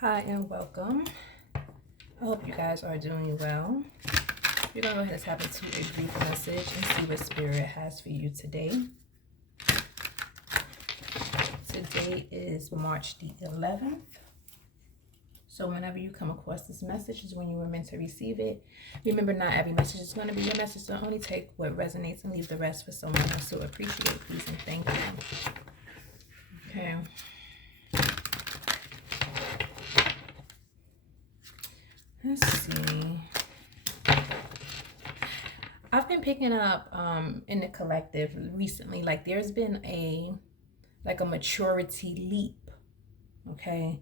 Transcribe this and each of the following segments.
Hi and welcome. I hope you guys are doing well. We're going to go ahead and tap into a brief message and see what Spirit has for you today. Today is March the 11th. So whenever you come across this message is when you were meant to receive it. Remember, not every message is going to be your message, so only take what resonates and leave the rest for someone else to appreciate. Please and thank you. Okay. Let's see. I've been picking up in the collective recently, like there's been a maturity leap. Okay.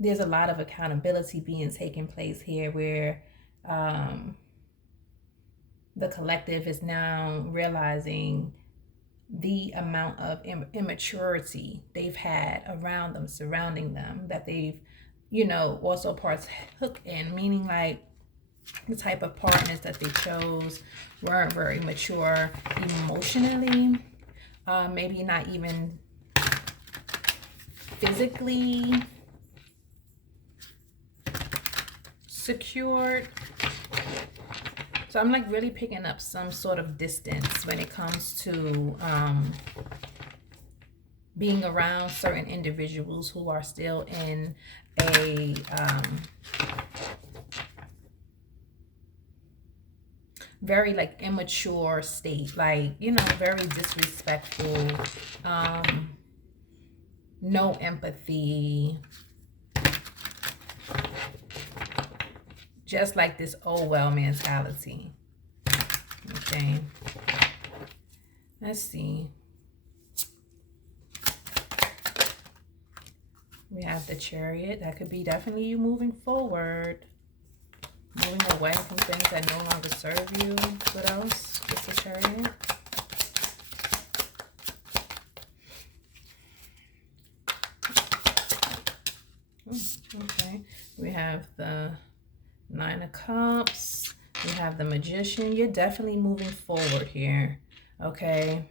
There's a lot of accountability being taken place here where the collective is now realizing the amount of immaturity they've had around them, surrounding them, that they've, also partook in, meaning like the type of partners that they chose weren't very mature emotionally, maybe not even physically secured. So I'm like really picking up some sort of distance when it comes to being around certain individuals who are still in a very like immature state, like, very disrespectful, no empathy, just like this oh well mentality. Okay, let's see. We have the Chariot. That could be definitely you moving forward, moving away from things that no longer serve you. What else? Just the Chariot. Okay. We have the Nine of Cups. We have the Magician. You're definitely moving forward here. Okay.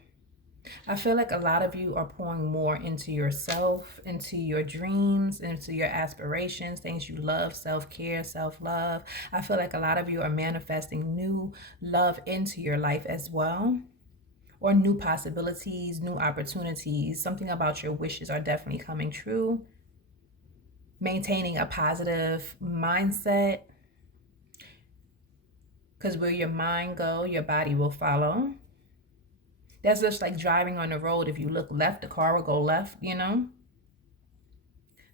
I feel like a lot of you are pouring more into yourself, into your dreams, into your aspirations, things you love, self-care, self-love. I feel like a lot of you are manifesting new love into your life as well, or new possibilities, new opportunities. Something about your wishes are definitely coming true. Maintaining a positive mindset, because where your mind goes, your body will follow. That's just like driving on the road. If you look left, the car will go left,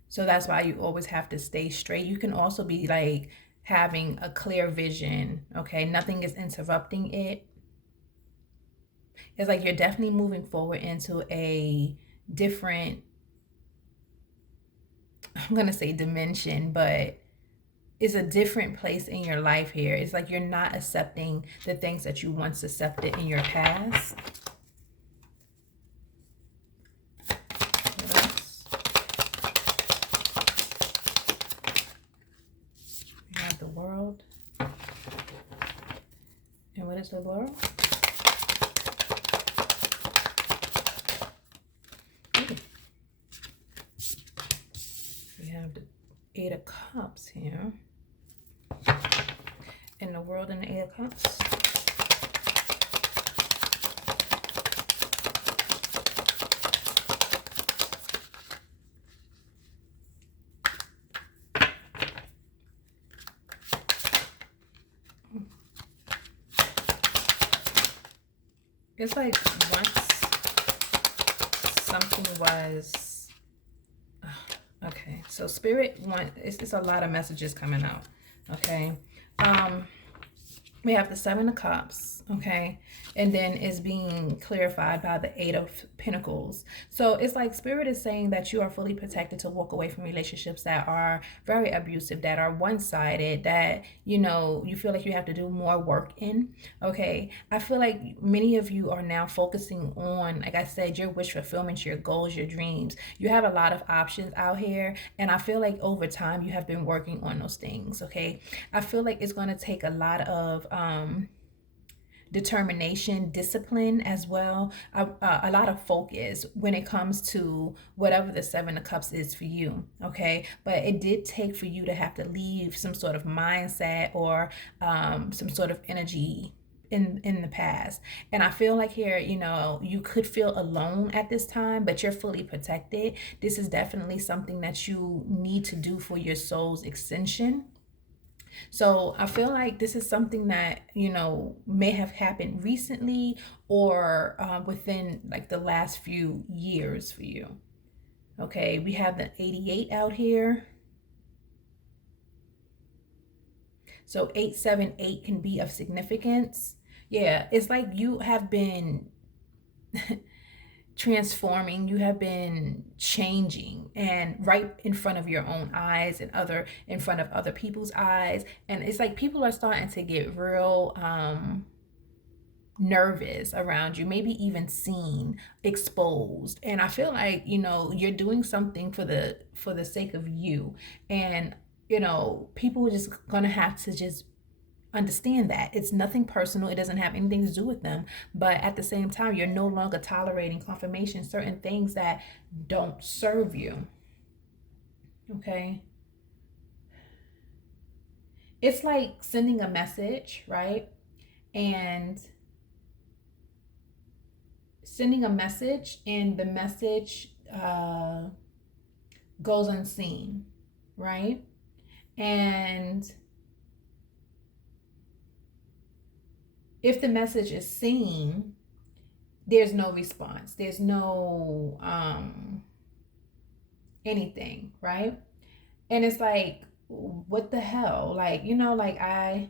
So that's why you always have to stay straight. You can also be like having a clear vision, okay? Nothing is interrupting it. It's like you're definitely moving forward into a different, I'm going to say dimension, but it's a different place in your life here. It's like you're not accepting the things that you once accepted in your past. The World. And what is the World? Ooh. We have the Eight of Cups here. And the World and the Eight of Cups. It's like once something was, okay, so Spirit it's a lot of messages coming out, okay? We have the Seven of Cups, okay? And then it's being clarified by the Eight of Pentacles. So it's like Spirit is saying that you are fully protected to walk away from relationships that are very abusive, that are one-sided, that, you feel like you have to do more work in, okay? I feel like many of you are now focusing on, like I said, your wish fulfillment, your goals, your dreams. You have a lot of options out here, and I feel like over time you have been working on those things, okay? I feel like it's going to take a lot of determination, discipline as well, a lot of focus when it comes to whatever the Seven of Cups is for you, okay? But it did take for you to have to leave some sort of mindset or some sort of energy in the past. And I feel like here, you know, you could feel alone at this time, but you're fully protected. This is definitely something that you need to do for your soul's extension. So I feel like this is something that, you know, may have happened recently or within like the last few years for you. Okay, we have the 88 out here. So 878 can be of significance. Yeah, it's like you have been transforming, you have been changing, and right in front of your own eyes and other in front of other people's eyes. And it's like people are starting to get real nervous around you, maybe even seen, exposed. And I feel like, you know, you're doing something for the sake of you. And, you know, people are just gonna have to just understand that it's nothing personal, it doesn't have anything to do with them, but at the same time you're no longer tolerating confirmation, certain things that don't serve you. Okay, it's like sending a message, right? And sending a message and the message goes unseen, right? And if the message is seen, there's no response, there's no anything, right? And it's like, what the hell? Like, you know, like I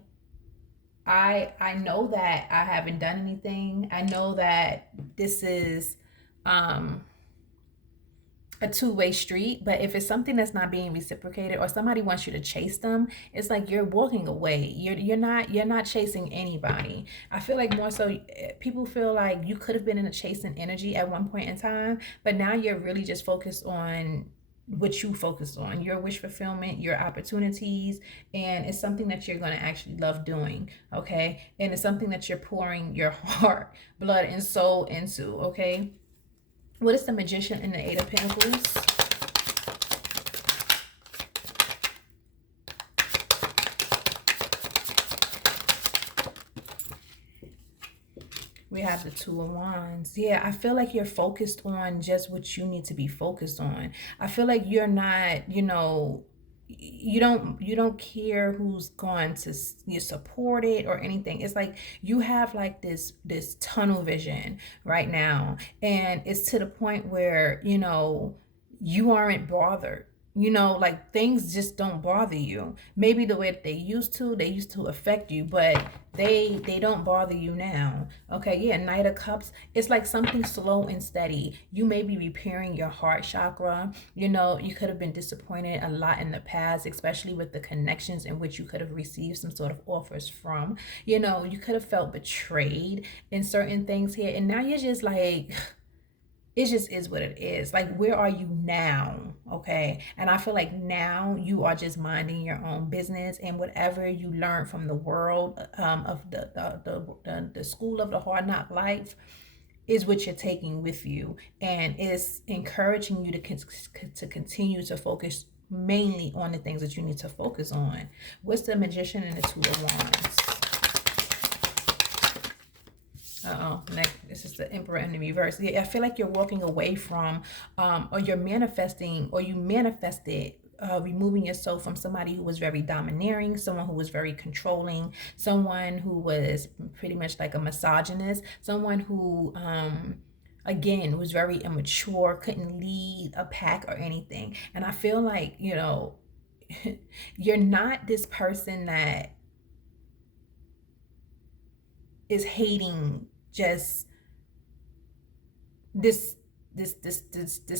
know that I haven't done anything. I know that this is a two-way street, but if it's something that's not being reciprocated or somebody wants you to chase them, it's like you're walking away. You're not chasing anybody. I feel like more so people feel like you could have been in a chasing energy at one point in time, but now you're really just focused on what you focus on, your wish fulfillment, your opportunities, and it's something that you're going to actually love doing, okay? And it's something that you're pouring your heart, blood, and soul into, okay? What is the Magician in the Eight of Pentacles? We have the Two of Wands. Yeah, I feel like you're focused on just what you need to be focused on. I feel like you're not, you know, you don't care who's going to you support it or anything. It's like you have like this tunnel vision right now, and it's to the point where, you know, you aren't bothered. You know, like things just don't bother you. Maybe the way that they used to affect you, but they don't bother you now. Okay, yeah, Knight of Cups. It's like something slow and steady. You may be repairing your heart chakra. You know, you could have been disappointed a lot in the past, especially with the connections in which you could have received some sort of offers from. You know, you could have felt betrayed in certain things here, and now you're just like, it just is what it is. Like, where are you now? Okay, and I feel like now you are just minding your own business, and whatever you learn from the world of the school of the hard knock life is what you're taking with you, and it's encouraging you to continue to focus mainly on the things that you need to focus on. What's the Magician and the Two of Wands? Next, this is the Emperor in the reverse. Yeah, I feel like you're walking away from, or you're manifesting, or you manifested removing yourself from somebody who was very domineering, someone who was very controlling, someone who was pretty much like a misogynist, someone who, again, was very immature, couldn't lead a pack or anything. And I feel like, you know, you're not this person that is hating just this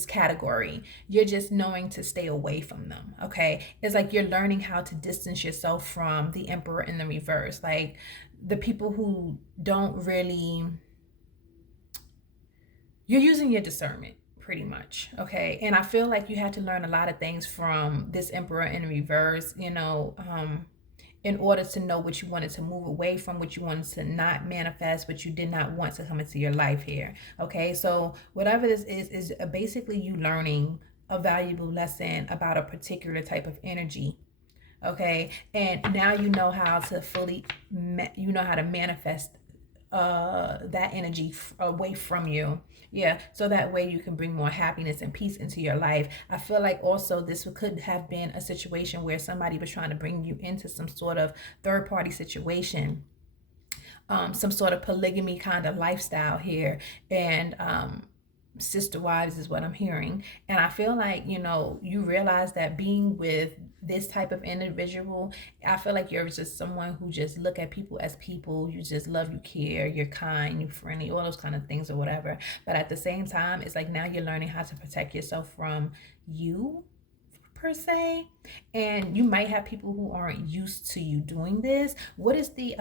category. You're just knowing to stay away from them. Okay, it's like you're learning how to distance yourself from the Emperor in the reverse, like the people who don't really, you're using your discernment pretty much. Okay, and I feel like you had to learn a lot of things from this Emperor in reverse. You know, in order to know what you wanted to move away from, what you wanted to not manifest, what you did not want to come into your life here. Okay, so whatever this is basically you learning a valuable lesson about a particular type of energy. Okay, and now you know how to fully, you know how to manifest that energy away from you. Yeah, so that way you can bring more happiness and peace into your life. I feel like also this could have been a situation where somebody was trying to bring you into some sort of third party situation, some sort of polygamy kind of lifestyle here. And sister wives is what I'm hearing. And I feel like, you know, you realize that being with this type of individual, I feel like you're just someone who just look at people as people. You just love, you care, you're kind, you're friendly, all those kind of things or whatever. But at the same time, it's like now you're learning how to protect yourself from you per se. And you might have people who aren't used to you doing this. What is the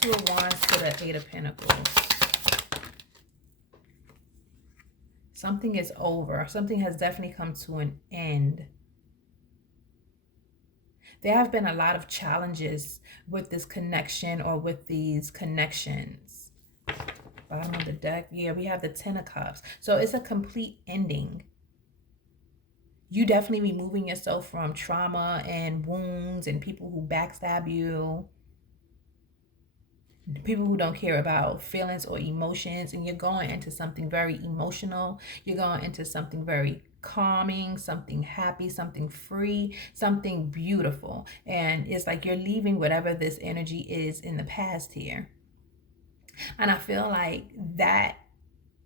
Two of Wands to the Eight of Pentacles? Something is over. Something has definitely come to an end. There have been a lot of challenges with this connection or with these connections. Bottom of the deck. Yeah, we have the Ten of Cups. So it's a complete ending. You definitely removing yourself from trauma and wounds and people who backstab you, people who don't care about feelings or emotions, and you're going into something very emotional. You're going into something very calming, something happy, something free, something beautiful. And it's like you're leaving whatever this energy is in the past here. And I feel like that,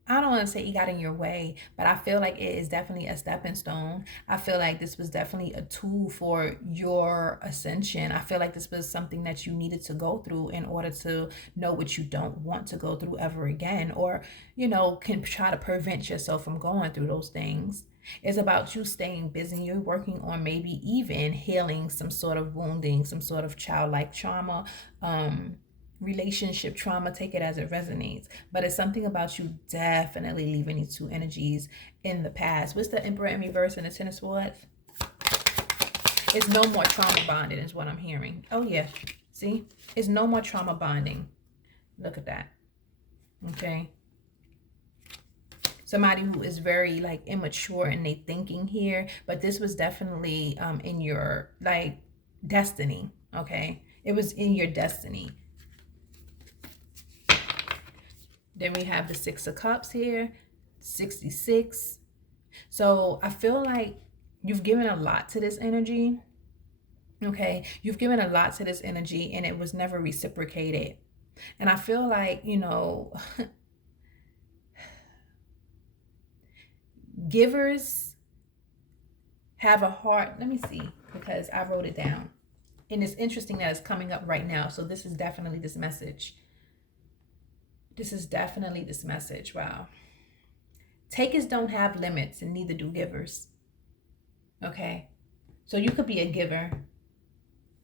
I don't want to say it got in your way, but I feel like it is definitely a stepping stone. I feel like this was definitely a tool for your ascension. I feel like this was something that you needed to go through in order to know what you don't want to go through ever again, or, you know, can try to prevent yourself from going through those things. It's about you staying busy. You're working on maybe even healing some sort of wounding, some sort of childlike trauma, relationship trauma, take it as it resonates. But it's something about you definitely leaving these two energies in the past. What's the Emperor in reverse and the Ten of Swords? It's no more trauma bonding is what I'm hearing. Oh yeah, see, it's no more trauma bonding. Look at that. Okay, somebody who is very like immature in their thinking here, but this was definitely in your like destiny. Okay, it was in your destiny. Then we have the Six of Cups here, 66. So I feel like you've given a lot to this energy. Okay, you've given a lot to this energy and it was never reciprocated. And I feel like, you know, givers have a heart. Let me see, because I wrote it down. And it's interesting that it's coming up right now. So this is definitely this message. This is definitely this message. Wow. Takers don't have limits and neither do givers. Okay. So you could be a giver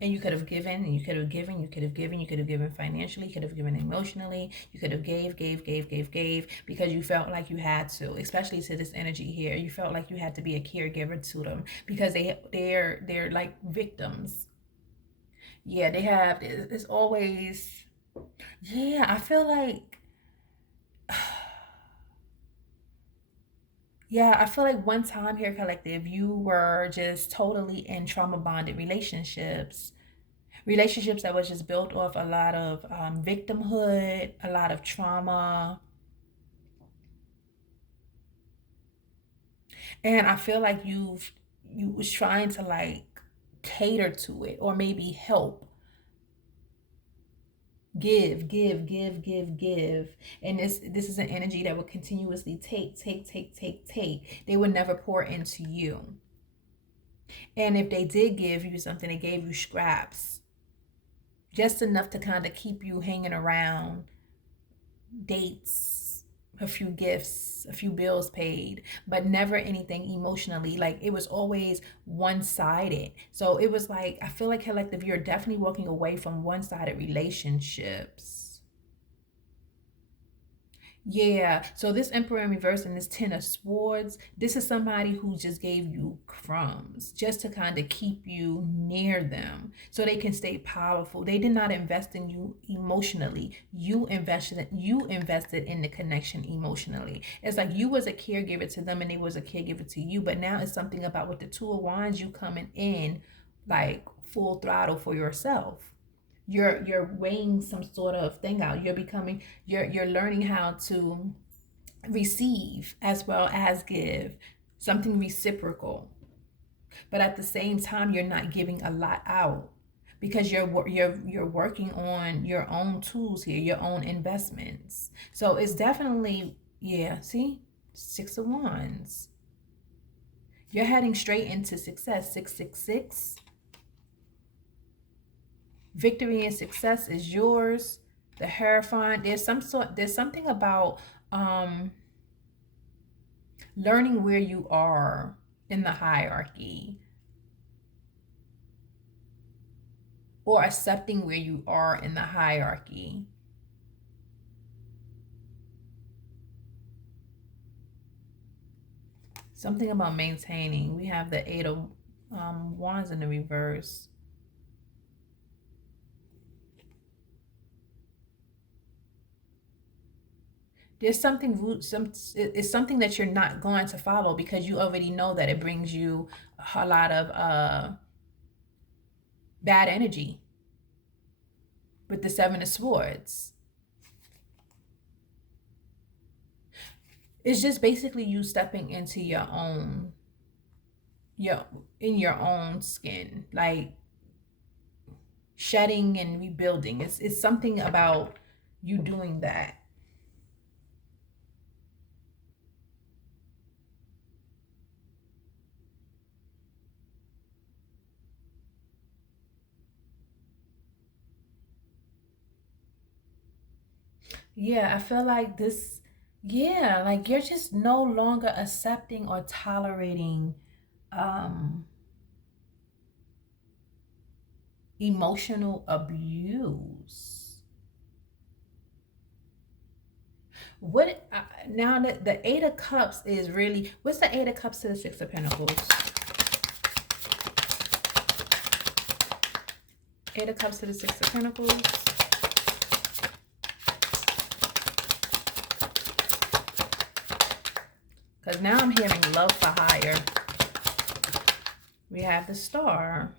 and you could have given and you could have given, you could have given, you could have given financially, you could have given emotionally, you could have gave because you felt like you had to, especially to this energy here. You felt like you had to be a caregiver to them because they're like victims. Yeah, they have, it's always, yeah, I feel like, yeah, I feel like one time here, collective, you were just totally in trauma bonded relationships that was just built off a lot of victimhood, a lot of trauma. And I feel like you was trying to like cater to it or maybe help. Give. And this is an energy that would continuously take. They would never pour into you. And if they did give you something, they gave you scraps, just enough to kind of keep you hanging around, dates, a few gifts, a few bills paid, but never anything emotionally. Like it was always one-sided. So it was like, I feel like, collective, you're definitely walking away from one-sided relationships. Yeah, so this Emperor in reverse and this Ten of Swords, this is somebody who just gave you crumbs just to kind of keep you near them so they can stay powerful. They did not invest in you emotionally. You invested in the connection emotionally. It's like you was a caregiver to them and they was a caregiver to you, but now it's something about with the Two of Wands, you coming in like full throttle for yourself. You're weighing some sort of thing out. You're learning how to receive as well as give, something reciprocal, but at the same time you're not giving a lot out because you're working on your own tools here, your own investments. So it's definitely, yeah, see, Six of Wands, you're heading straight into success. 666, victory and success is yours. The Hierophant, there's something about um learning where you are in the hierarchy, or accepting where you are in the hierarchy. Something about maintaining. We have the Eight of Wands in the reverse. There's something it's something that you're not going to follow because you already know that it brings you a lot of bad energy with the Seven of Swords. It's just basically you stepping into your own, in your own skin, like shedding and rebuilding. It's something about you doing that. Yeah, I feel like this, yeah, like you're just no longer accepting or tolerating um emotional abuse. What now that the Eight of Cups is really, what's the Eight of Cups to the Six of Pentacles? Eight of Cups to the Six of Pentacles. Because now I'm hearing love for hire. We have the Star.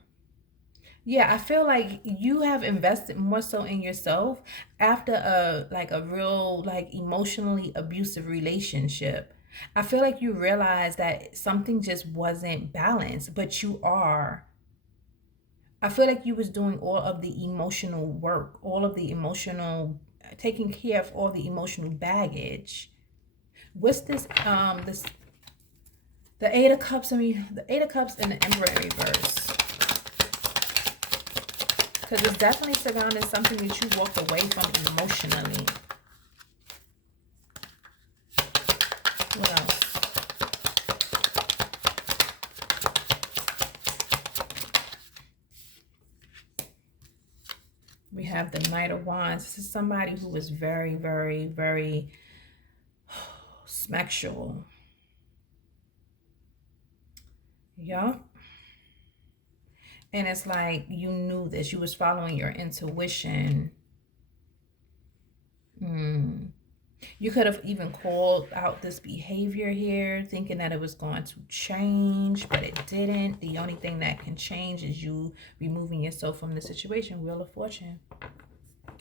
Yeah, I feel like you have invested more so in yourself after a real like emotionally abusive relationship. I feel like you realize that something just wasn't balanced, but you are. I feel like you was doing all of the emotional work, all of the emotional, taking care of all the emotional baggage. What's this the Eight of Cups, I mean the Eight of Cups and the Emperor in reverse. Because it's definitely surrounding something that you walked away from emotionally. What else? We have the Knight of Wands. This is somebody who is very, very, very sexual. Yeah. And it's like you knew this. You was following your intuition. You could have even called out this behavior here, thinking that it was going to change, but it didn't. The only thing that can change is you removing yourself from the situation. Wheel of Fortune.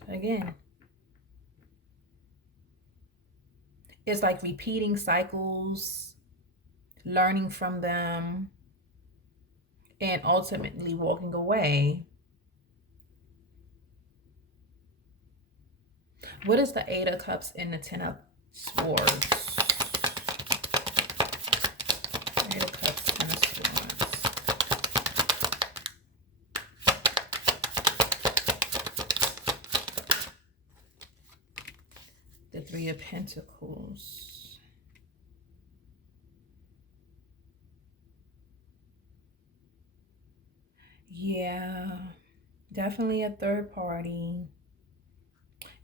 Again. It's like repeating cycles, learning from them, and ultimately walking away. What is the Eight of Cups and the Ten of Swords? Eight of Cups, Ten of Swords. The Three of Pentacles. Yeah, definitely a third party.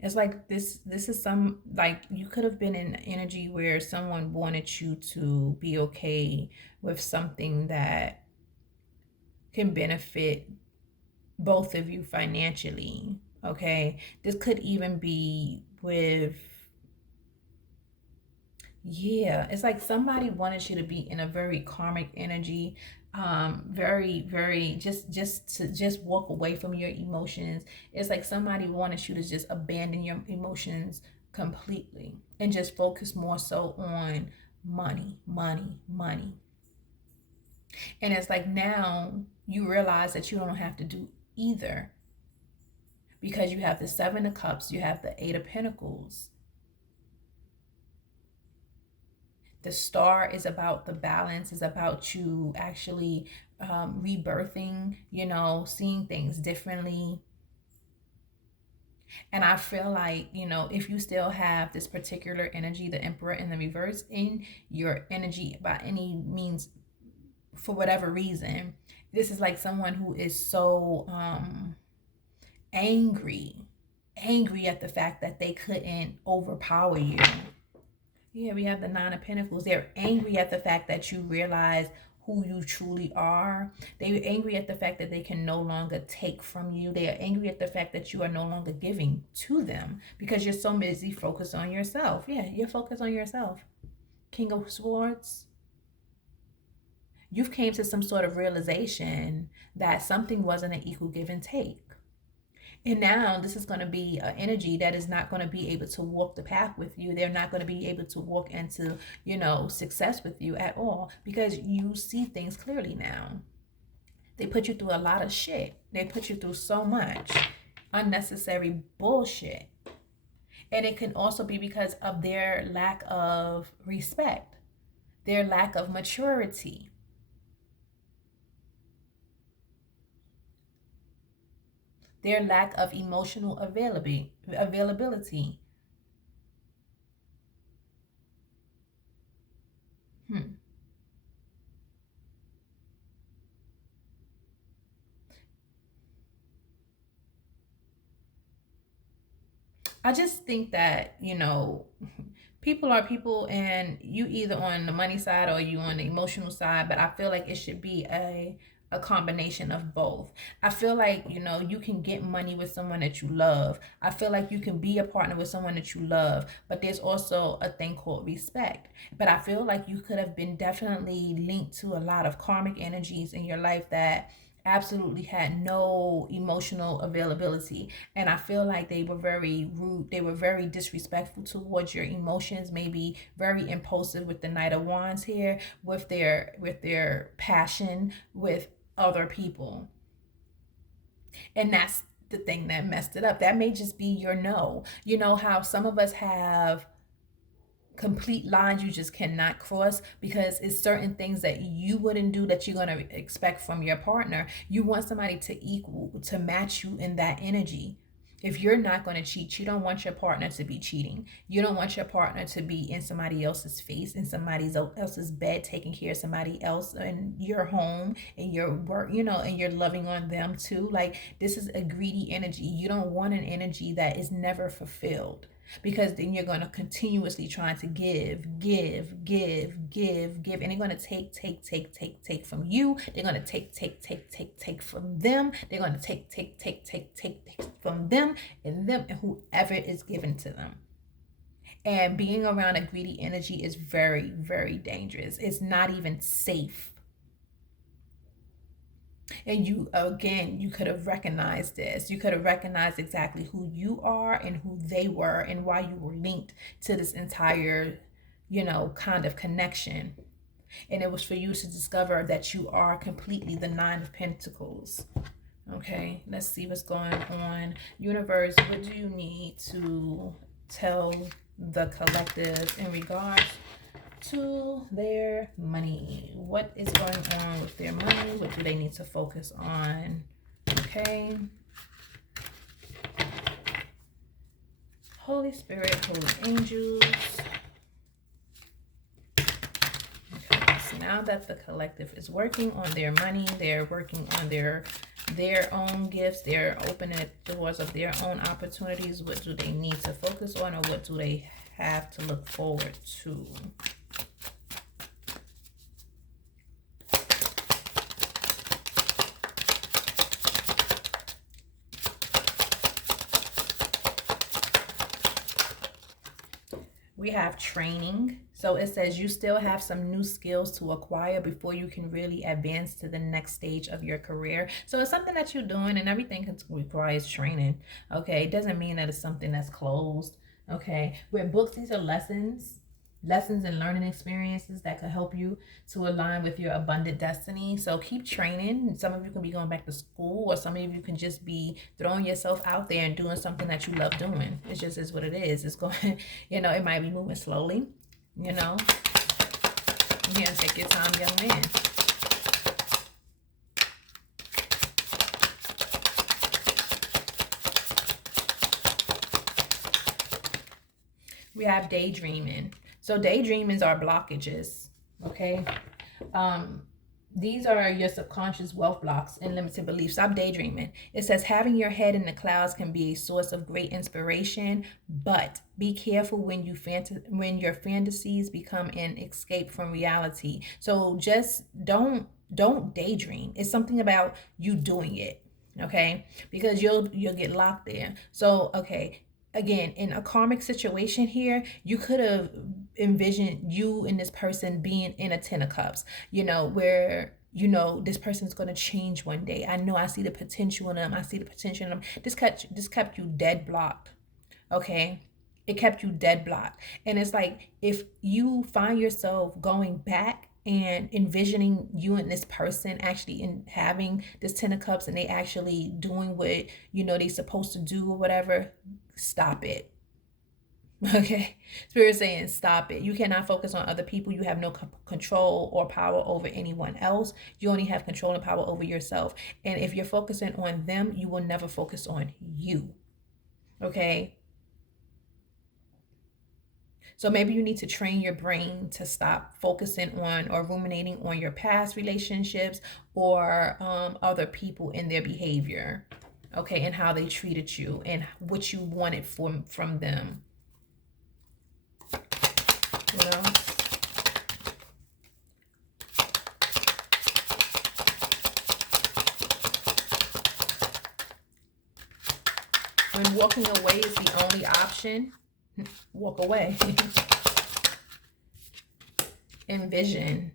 It's like this is some, like, you could have been in energy where someone wanted you to be okay with something that can benefit both of you financially. Okay, this could even be with, yeah, it's like somebody wanted you to be in a very karmic energy, very just walk away from your emotions. It's like somebody wanted you to just abandon your emotions completely and just focus more so on money, money, money. And it's like now you realize that you don't have to do either, because you have the Seven of Cups, you have the Eight of Pentacles. The Star is about the balance, is about you actually rebirthing, you know, seeing things differently. And I feel like, you know, if you still have this particular energy, the Emperor in the reverse, in your energy by any means, for whatever reason, this is like someone who is so angry at the fact that they couldn't overpower you. Yeah, we have the Nine of Pentacles. They're angry at the fact that you realize who you truly are. They're angry at the fact that they can no longer take from you. They are angry at the fact that you are no longer giving to them because you're so busy focused on yourself. Yeah, you're focused on yourself. King of Swords. You've came to some sort of realization that something wasn't an equal give and take. And now this is going to be an energy that is not going to be able to walk the path with you. They're not going to be able to walk into, you know, success with you at all, because you see things clearly now. They put you through a lot of shit. They put you through so much unnecessary bullshit. And it can also be because of their lack of respect, their lack of maturity. Their lack of emotional availability. I just think that, you know, people are people, and you either on the money side or you on the emotional side, but I feel like it should be a combination of both. I feel like, you know, you can get money with someone that you love. I feel like you can be a partner with someone that you love, but there's also a thing called respect. But I feel like you could have been definitely linked to a lot of karmic energies in your life that absolutely had no emotional availability, and I feel like they were very rude, they were very disrespectful towards your emotions, maybe very impulsive with the Knight of Wands here, with their passion with other people. And that's the thing that messed it up. That may just be your no. You know how some of us have complete lines you just cannot cross because it's certain things that you wouldn't do that you're going to expect from your partner. You want somebody to match you in that energy. If you're not going to cheat, you don't want your partner to be cheating. You don't want your partner to be in somebody else's face, in somebody else's bed, taking care of somebody else in your home, in your work, you know, and you're loving on them too. Like, this is a greedy energy. You don't want an energy that is never fulfilled, because then you're going to continuously trying to give, and they're going to take from you. They're going to take from them. They're going to take from them and whoever is given to them. And being around a greedy energy is very, very dangerous. It's not even safe. And you, again, you could have recognized this. You could have recognized exactly who you are and who they were and why you were linked to this entire, you know, kind of connection. And it was for you to discover that you are completely the Nine of Pentacles. Okay, let's see what's going on. Universe, what do you need to tell the collective in regards to their money? What is going on with their money? What do they need to focus on? Okay. Holy Spirit, holy angels. Okay, so now that the collective is working on their money, they're working on their their own gifts. They're opening the doors of their own opportunities. What do they need to focus on, or what do they have to look forward to? We have training. So it says you still have some new skills to acquire before you can really advance to the next stage of your career. So it's something that you're doing, and everything requires training. Okay, it doesn't mean that it's something that's closed. Okay, with books, these are lessons and learning experiences that could help you to align with your abundant destiny. So keep training. Some of you can be going back to school, or some of you can just be throwing yourself out there and doing something that you love doing. It just is what it is. It's going, it might be moving slowly, you know. You can take your time, young man. We have daydreaming. So daydreamings are blockages, okay? These are your subconscious wealth blocks and limited beliefs. Stop daydreaming. It says having your head in the clouds can be a source of great inspiration, but be careful when your fantasies become an escape from reality. So just don't daydream. It's something about you doing it, okay? Because you'll get locked there. So okay, again, in a karmic situation here, you could have envisioned you and this person being in a 10 of cups, where this person's going to change one day. I see the potential in them. I see the potential in them. This kept you dead blocked. Okay, it kept you dead blocked. And it's like, if you find yourself going back and envisioning you and this person actually in having this 10 of cups, and they actually doing what they supposed to do or whatever, stop it. Okay, Spirit saying stop it. You cannot focus on other people. You have no control or power over anyone else. You only have control and power over yourself. And if you're focusing on them, you will never focus on you. Okay, so maybe you need to train your brain to stop focusing on or ruminating on your past relationships or other people and their behavior, okay, and how they treated you and what you wanted from them. When walking away is the only option, walk away. Envision.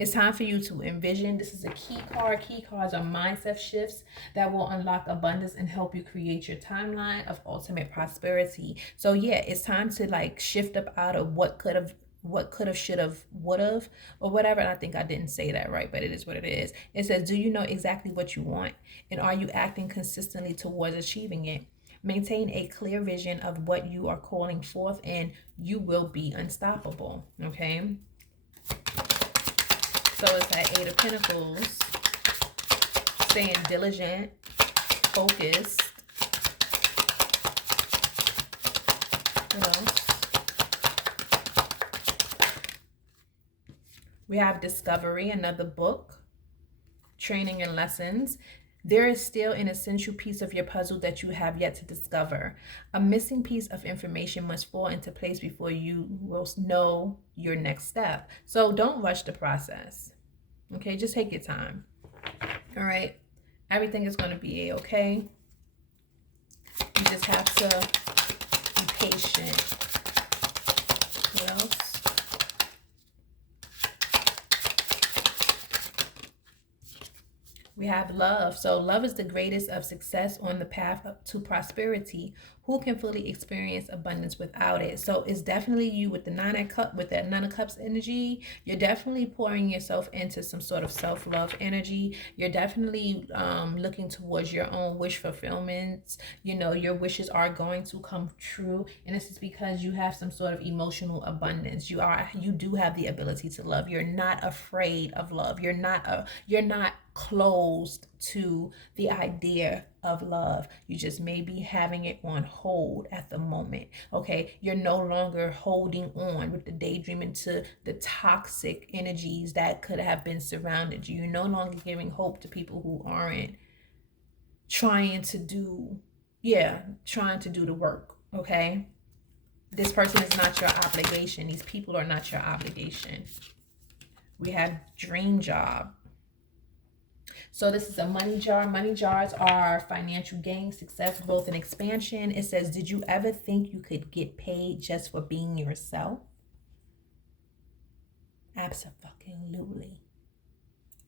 It's time for you to envision. This is a key card. Key cards are mindset shifts that will unlock abundance and help you create your timeline of ultimate prosperity. So yeah, it's time to shift up out of what could have, should have, would have, or whatever. And I think I didn't say that right, but it is what it is. It says, do you know exactly what you want? And are you acting consistently towards achieving it? Maintain a clear vision of what you are calling forth, and you will be unstoppable. Okay. So it's that 8 of Pentacles, staying diligent, focused. What else? We have discovery, another book, training and lessons. There is still an essential piece of your puzzle that you have yet to discover. A missing piece of information must fall into place before you will know your next step. So don't rush the process. Okay, just take your time. All right, everything is going to be a-okay. You just have to be patient. What else? We have love. So love is the greatest of success on the path up to prosperity. Who can fully experience abundance without it? So it's definitely you with the 9 of Cups, with that 9 of Cups energy. You're definitely pouring yourself into some sort of self-love energy. You're definitely looking towards your own wish fulfillments. Your wishes are going to come true, and this is because you have some sort of emotional abundance. You do have the ability to love. You're not afraid of love. You're not closed to the idea of love. You just may be having it on hold at the moment. Okay, you're no longer holding on with the daydreaming to the toxic energies that could have been surrounded you. You're no longer giving hope to people who aren't trying to do the work, okay? This person is not your obligation. These people are not your obligation. We have dream job. So this is a money jar. Money jars are financial gain, success, growth, and expansion. It says, did you ever think you could get paid just for being yourself? Absolutely.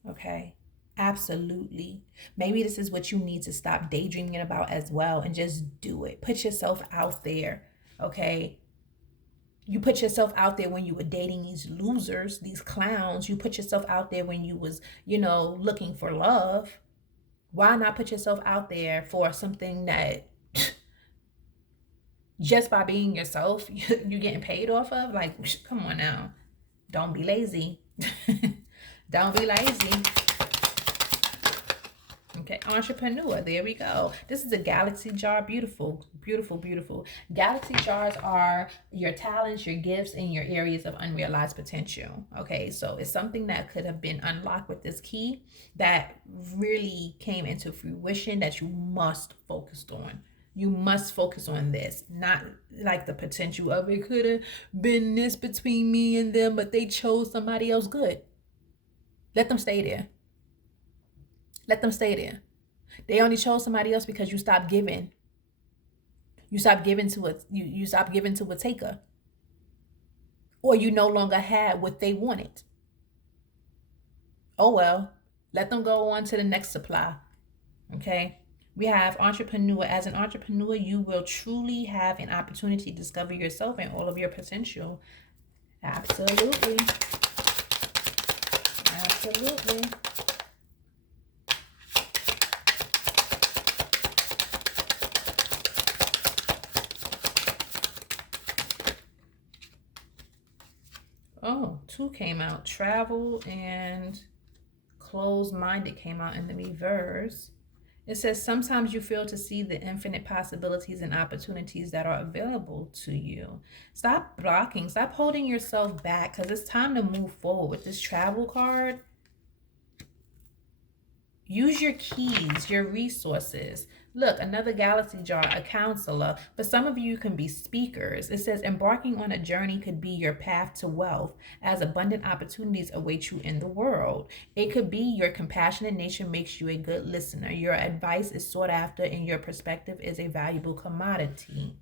Okay. Absolutely. Maybe this is what you need to stop daydreaming about as well and just do it. Put yourself out there. Okay. You put yourself out there when you were dating these losers, these clowns. You put yourself out there when you was, looking for love. Why not put yourself out there for something that just by being yourself, you're getting paid off of? Like, come on now. Don't be lazy. Don't be lazy. Okay, entrepreneur. There we go. This is a galaxy jar. Beautiful, beautiful, beautiful. Galaxy jars are your talents, your gifts, and your areas of unrealized potential. Okay, so it's something that could have been unlocked with this key that really came into fruition that you must focus on. You must focus on this, not like the potential of it could have been this between me and them, but they chose somebody else. Good. Let them stay there. Let them stay there. They only chose somebody else because you stopped giving. You stopped giving to a you stopped giving to a taker. Or you no longer had what they wanted. Oh well. Let them go on to the next supply. Okay? We have entrepreneur. As an entrepreneur, you will truly have an opportunity to discover yourself and all of your potential. Absolutely. Absolutely. Oh, two came out. Travel and closed-minded came out in the reverse. It says, sometimes you fail to see the infinite possibilities and opportunities that are available to you. Stop blocking. Stop holding yourself back, because it's time to move forward. With this travel card, use your keys, your resources. Look, another galaxy jar, a counselor. For some of you can be speakers. It says embarking on a journey could be your path to wealth, as abundant opportunities await you in the world. It could be your compassionate nature makes you a good listener. Your advice is sought after and your perspective is a valuable commodity.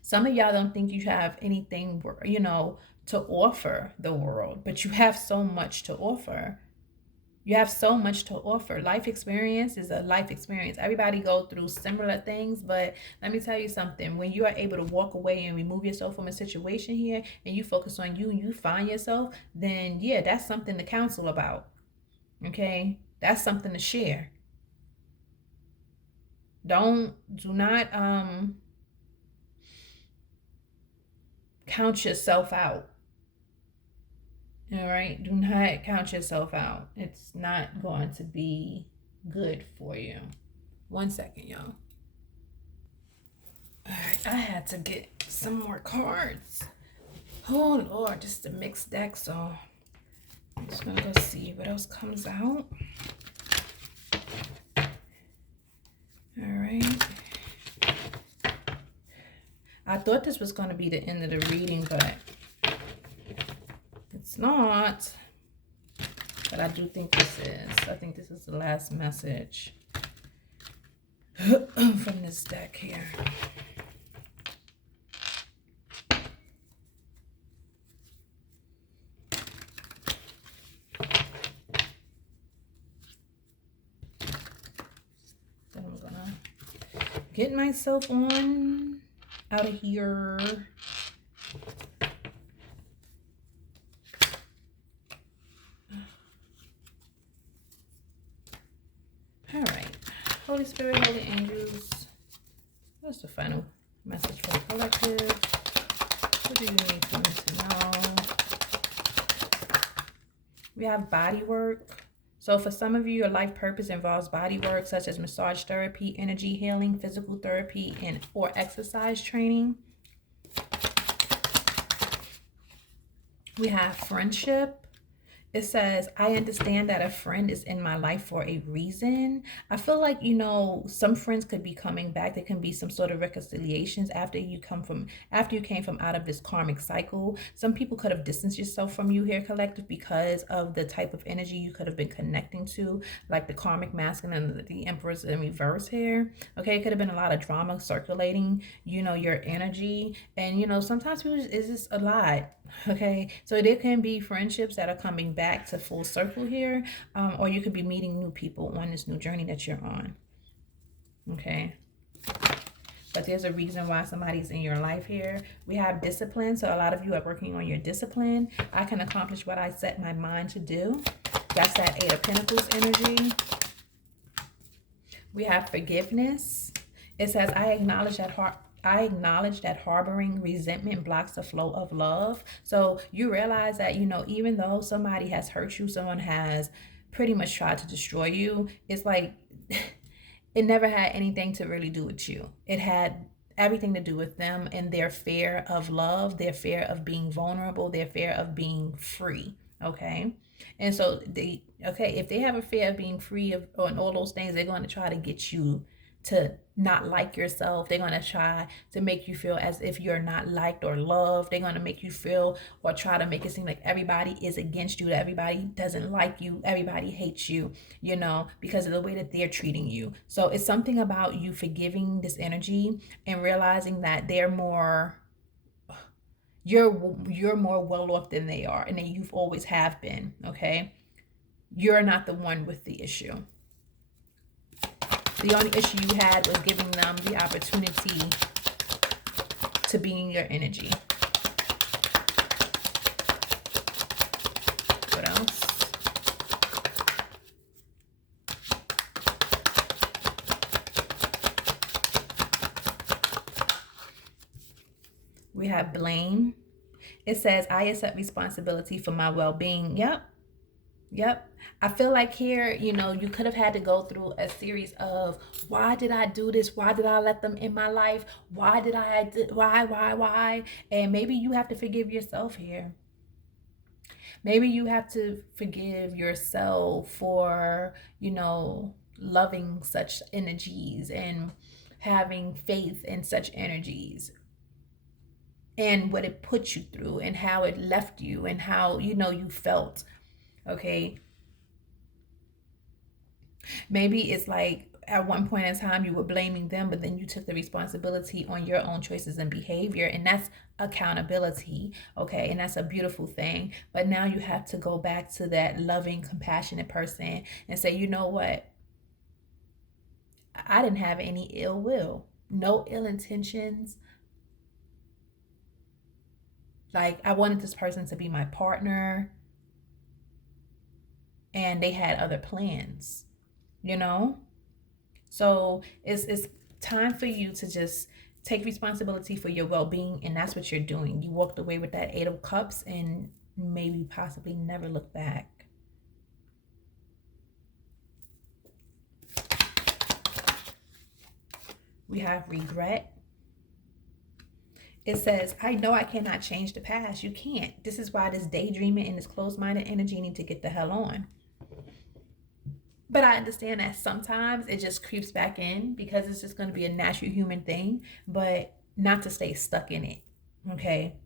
Some of y'all don't think you have anything, to offer the world, but you have so much to offer. You have so much to offer. Life experience is a life experience. Everybody go through similar things, but let me tell you something. When you are able to walk away and remove yourself from a situation here and you focus on you and you find yourself, then yeah, that's something to counsel about. Okay? That's something to share. Do not count yourself out. All right, do not count yourself out. It's not going to be good for you. 1 second, y'all. All right, I had to get some more cards. Oh Lord, this is a mixed deck, so I'm just gonna go see what else comes out. All right. I thought this was gonna be the end of the reading, but it's not, but I do think this is. I think this is the last message from this deck here. Then I'm gonna get myself on out of here. All right, Holy Spirit, Holy Angels, what's the final message for the collective? What do you need for me to know? We have body work. So for some of you, your life purpose involves body work, such as massage therapy, energy healing, physical therapy, or exercise training. We have friendship. It says, I understand that a friend is in my life for a reason. I feel like, you know, some friends could be coming back. There can be some sort of reconciliations after you came from out of this karmic cycle. Some people could have distanced yourself from you here, collective, because of the type of energy you could have been connecting to, like the karmic masculine and the emperors in reverse here. Okay, it could have been a lot of drama circulating, you know, your energy. And, you know, sometimes people it's just a lot. Okay, so there can be friendships that are coming back to full circle here, or you could be meeting new people on this new journey that you're on. Okay, but there's a reason why somebody's in your life here. We have discipline, so a lot of you are working on your discipline. I can accomplish what I set my mind to do. That's that Eight of Pentacles energy. We have forgiveness. It says, I acknowledge that harboring resentment blocks the flow of love. So you realize that, you know, even though somebody has hurt you, someone has pretty much tried to destroy you, it's like it never had anything to really do with you. It had everything to do with them and their fear of love, their fear of being vulnerable, their fear of being free. Okay. And so if they have a fear of being free and all those things, they're going to try to get you to not like yourself. They're going to try to make you feel as if you're not liked or loved. They're going to make you feel or try to make it seem like everybody is against you, that everybody doesn't like you, everybody hates you, you know, because of the way that they're treating you. So it's something about you forgiving this energy and realizing that you're more well off than they are, and that you've always have been. Okay, you're not the one with the issue. The only issue you had was giving them the opportunity to be in your energy. What else? We have blame. It says, I accept responsibility for my well-being. Yep. I feel like here, you know, you could have had to go through a series of, why did I do this? Why did I let them in my life? Why? And maybe you have to forgive yourself here. Maybe you have to forgive yourself for, you know, loving such energies and having faith in such energies, and what it put you through and how it left you and how, you know, you felt. Okay, maybe it's like at one point in time you were blaming them, but then you took the responsibility on your own choices and behavior, and that's accountability. Okay, and that's a beautiful thing. But now you have to go back to that loving, compassionate person and say, you know what, I didn't have any ill will, no ill intentions. Like, I wanted this person to be my partner, and they had other plans, you know? So it's time for you to just take responsibility for your well-being, and that's what you're doing. You walked away with that Eight of Cups and maybe possibly never look back. We have regret. It says, I know I cannot change the past. You can't. This is why this daydreaming and this closed-minded energy need to get the hell on. But I understand that sometimes it just creeps back in because it's just going to be a natural human thing, but not to stay stuck in it. Okay?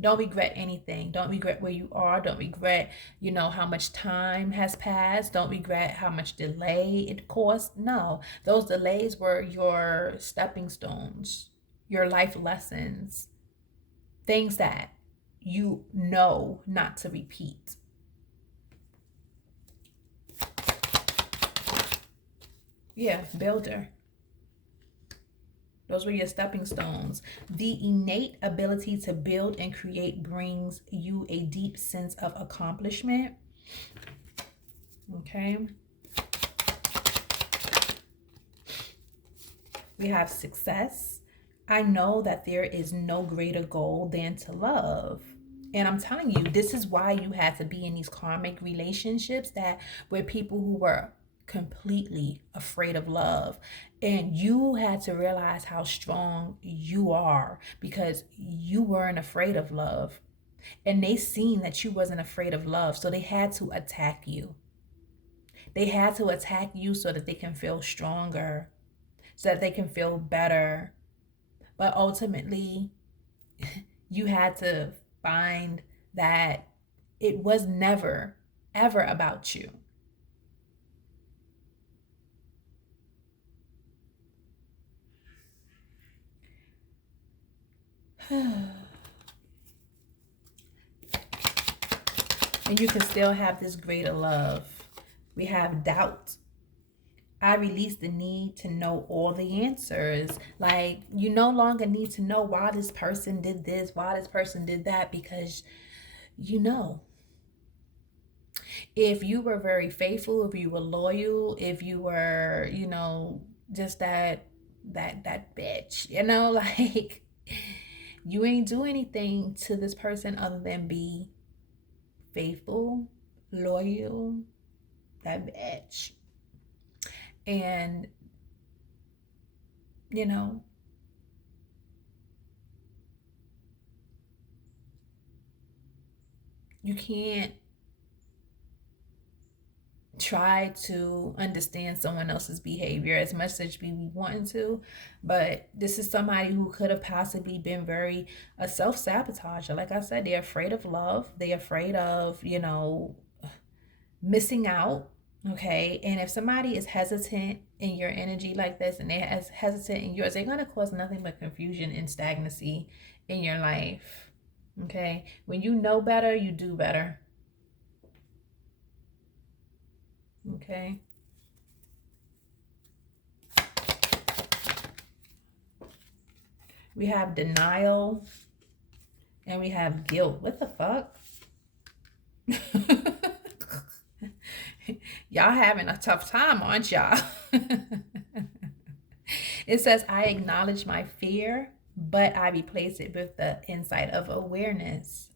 Don't regret anything. Don't regret where you are. Don't regret, you know, how much time has passed. Don't regret how much delay it caused. No, those delays were your stepping stones, your life lessons, things that you know not to repeat. Yeah, builder. Those were your stepping stones. The innate ability to build and create brings you a deep sense of accomplishment. Okay. We have success. I know that there is no greater goal than to love. And I'm telling you, this is why you had to be in these karmic relationships that were people who were completely afraid of love, and you had to realize how strong you are because you weren't afraid of love. And they seen that you wasn't afraid of love, so they had to attack you. They had to attack you so that they can feel stronger, so that they can feel better. But ultimately, you had to find that it was never, ever about you. And you can still have this greater love. We have doubt. I release the need to know all the answers. Like, you no longer need to know why this person did this, why this person did that, because you know. If you were very faithful, if you were loyal, if you were, just that bitch, like you ain't do anything to this person other than be faithful, loyal, that bitch. And you know, you can't try to understand someone else's behavior as much as we want to, but this is somebody who could have possibly been very a self-sabotager. Like I said, they're afraid of love, they're afraid of missing out. Okay, and if somebody is hesitant in your energy like this and they're as hesitant in yours, they're going to cause nothing but confusion and stagnancy in your life. Okay, when you know better, you do better. Okay, we have denial and we have guilt. What the fuck? Y'all having a tough time, aren't y'all? It says, I acknowledge my fear, but I replace it with the insight of awareness.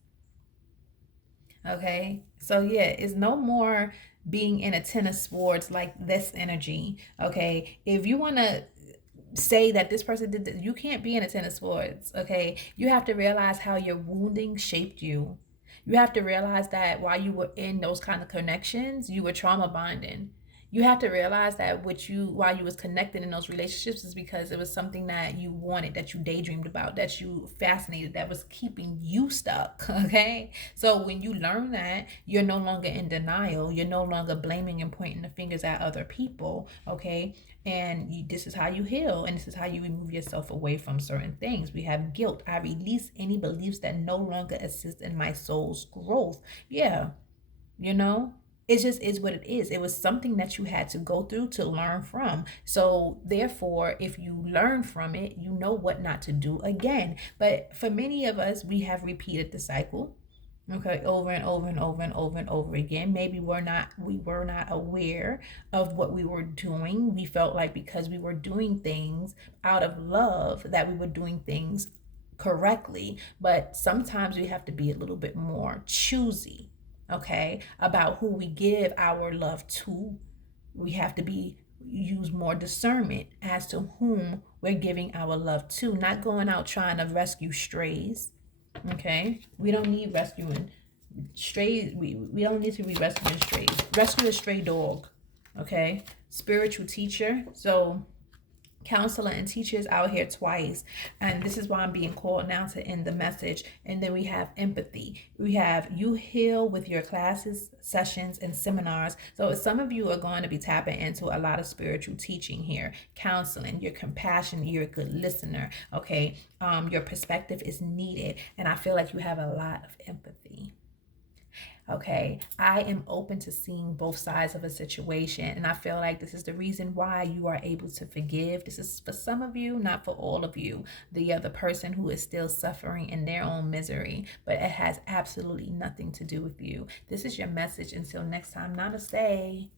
Okay, so yeah, it's no more being in a ten of swords like this energy. Okay, if you want to say that this person did this, you can't be in a ten of swords. Okay, you have to realize how your wounding shaped you. You have to realize that while you were in those kind of connections, you were trauma bonding. You have to realize that while you was connected in those relationships is because it was something that you wanted, that you daydreamed about, that you fascinated, that was keeping you stuck. Okay, so when you learn that, you're no longer in denial, you're no longer blaming and pointing the fingers at other people. Okay, and this is how you heal, and this is how you remove yourself away from certain things. We have guilt. I release any beliefs that no longer assist in my soul's growth. Yeah, you know, it just is what it is. It was something that you had to go through to learn from. So therefore, if you learn from it, you know what not to do again. But for many of us, we have repeated the cycle. Okay, over and over and over and over and over again. Maybe we were not aware of what we were doing. We felt like because we were doing things out of love that we were doing things correctly. But sometimes we have to be a little bit more choosy, okay, about who we give our love to. We have to use more discernment as to whom we're giving our love to, not going out trying to rescue strays. Okay, we don't need rescuing strays. We don't need to be rescuing strays. Rescue a stray dog. Okay, spiritual teacher. So counselor and teachers out here twice, and this is why I'm being called now to end the message. And then we have empathy. We have you heal with your classes, sessions, and seminars. So some of you are going to be tapping into a lot of spiritual teaching here, counseling. You're compassionate, you're a good listener. Okay, your perspective is needed, and I feel like you have a lot of empathy. Okay, I am open to seeing both sides of a situation, and I feel like this is the reason why you are able to forgive. This is for some of you, not for all of you. The other person who is still suffering in their own misery, but it has absolutely nothing to do with you. This is your message. Until next time, namaste.